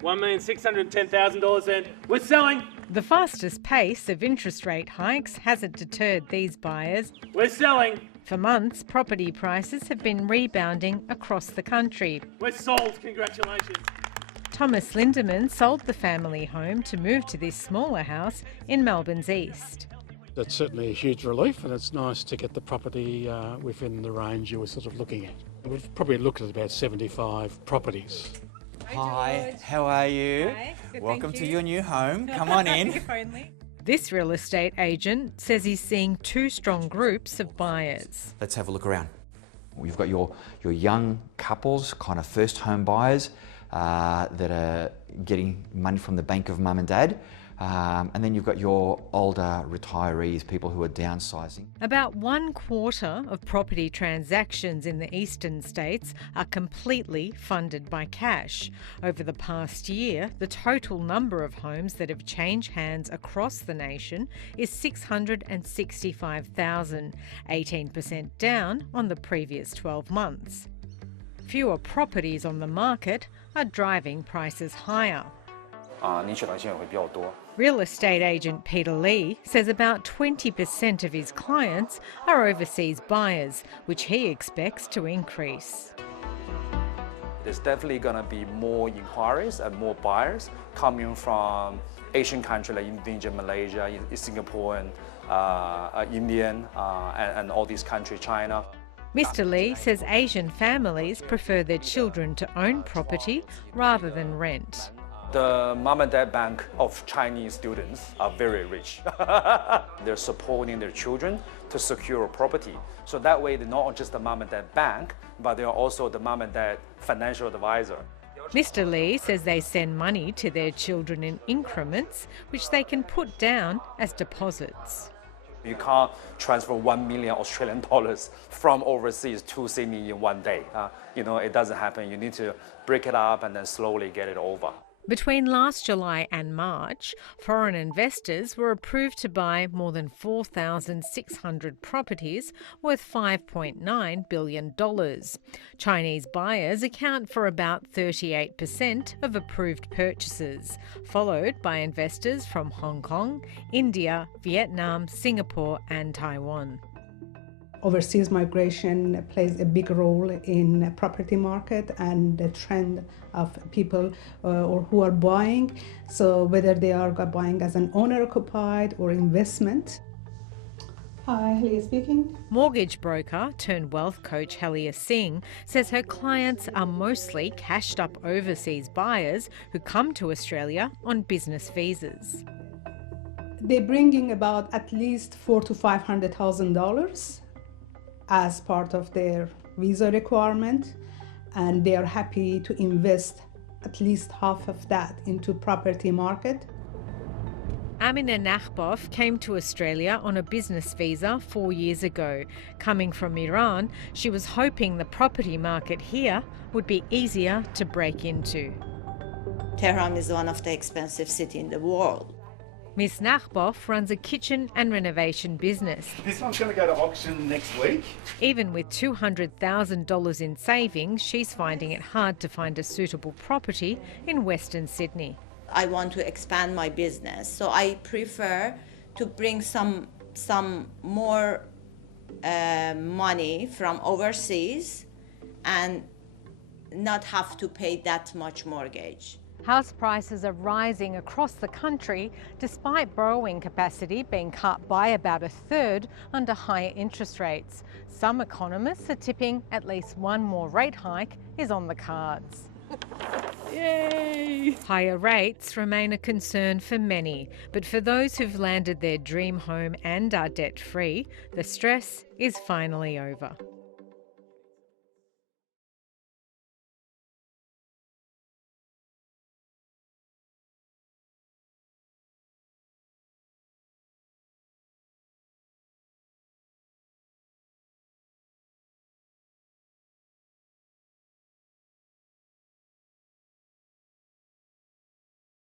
$1,610,000 then. We're selling. The fastest pace of interest rate hikes hasn't deterred these buyers. We're selling. For months, property prices have been rebounding across the country. We're sold. Congratulations. Thomas Lindemann sold the family home to move to this smaller house in Melbourne's east. It's certainly a huge relief, and it's nice to get the property within the range you were sort of looking at. We've probably looked at about 75 properties. Hi, how are you? Hi, good, welcome thank to you. your new home. Come on in. This real estate agent says he's seeing two strong groups of buyers. Let's have a look around. You've got your young couples, kind of first home buyers that are getting money from the bank of mum and dad. And then you've got your older retirees, people who are downsizing. About 1/4 of property transactions in the eastern states are completely funded by cash. Over the past year, the total number of homes that have changed hands across the nation is 665,000, 18% down on the previous 12 months. Fewer properties on the market are driving prices higher. Real estate agent Peter Lee says about 20% of his clients are overseas buyers, which he expects to increase. There's definitely going to be more inquiries and more buyers coming from Asian countries like Indonesia, Malaysia, Singapore, and Indian, and all these countries, China. Mr. Lee says Asian families prefer their children to own property rather than rent. The mom and dad bank of Chinese students are very rich. They're supporting their children to secure a property. So that way they're not just the mom and dad bank, but they're also the mom and dad financial advisor. Mr. Lee says they send money to their children in increments, which they can put down as deposits. You can't transfer 1 million Australian dollars from overseas to Sydney in one day. It doesn't happen. You need to break it up and then slowly get it over. Between last July and March, foreign investors were approved to buy more than 4,600 properties worth $5.9 billion. Chinese buyers account for about 38% of approved purchases, followed by investors from Hong Kong, India, Vietnam, Singapore and Taiwan. Overseas migration plays a big role in the property market and the trend of people or who are buying. So whether they are buying as an owner-occupied or investment. Hi, Helia speaking. Mortgage broker turned wealth coach Helia Singh says her clients are mostly cashed up overseas buyers who come to Australia on business visas. They're bringing about at least $400,000 to $500,000 as part of their visa requirement, and they are happy to invest at least half of that into property market. Amina Nakhbov came to Australia on a business visa 4 years ago. Coming from Iran, she was hoping the property market here would be easier to break into. Tehran is one of the expensive cities in the world. Ms. Nakhbov runs a kitchen and renovation business. This one's going to go to auction next week. Even with $200,000 in savings, she's finding it hard to find a suitable property in Western Sydney. I want to expand my business, so I prefer to bring some more money from overseas and not have to pay that much mortgage. House prices are rising across the country despite borrowing capacity being cut by about a third under higher interest rates. Some economists are tipping at least one more rate hike is on the cards. Yay! Higher rates remain a concern for many, but for those who've landed their dream home and are debt-free, the stress is finally over.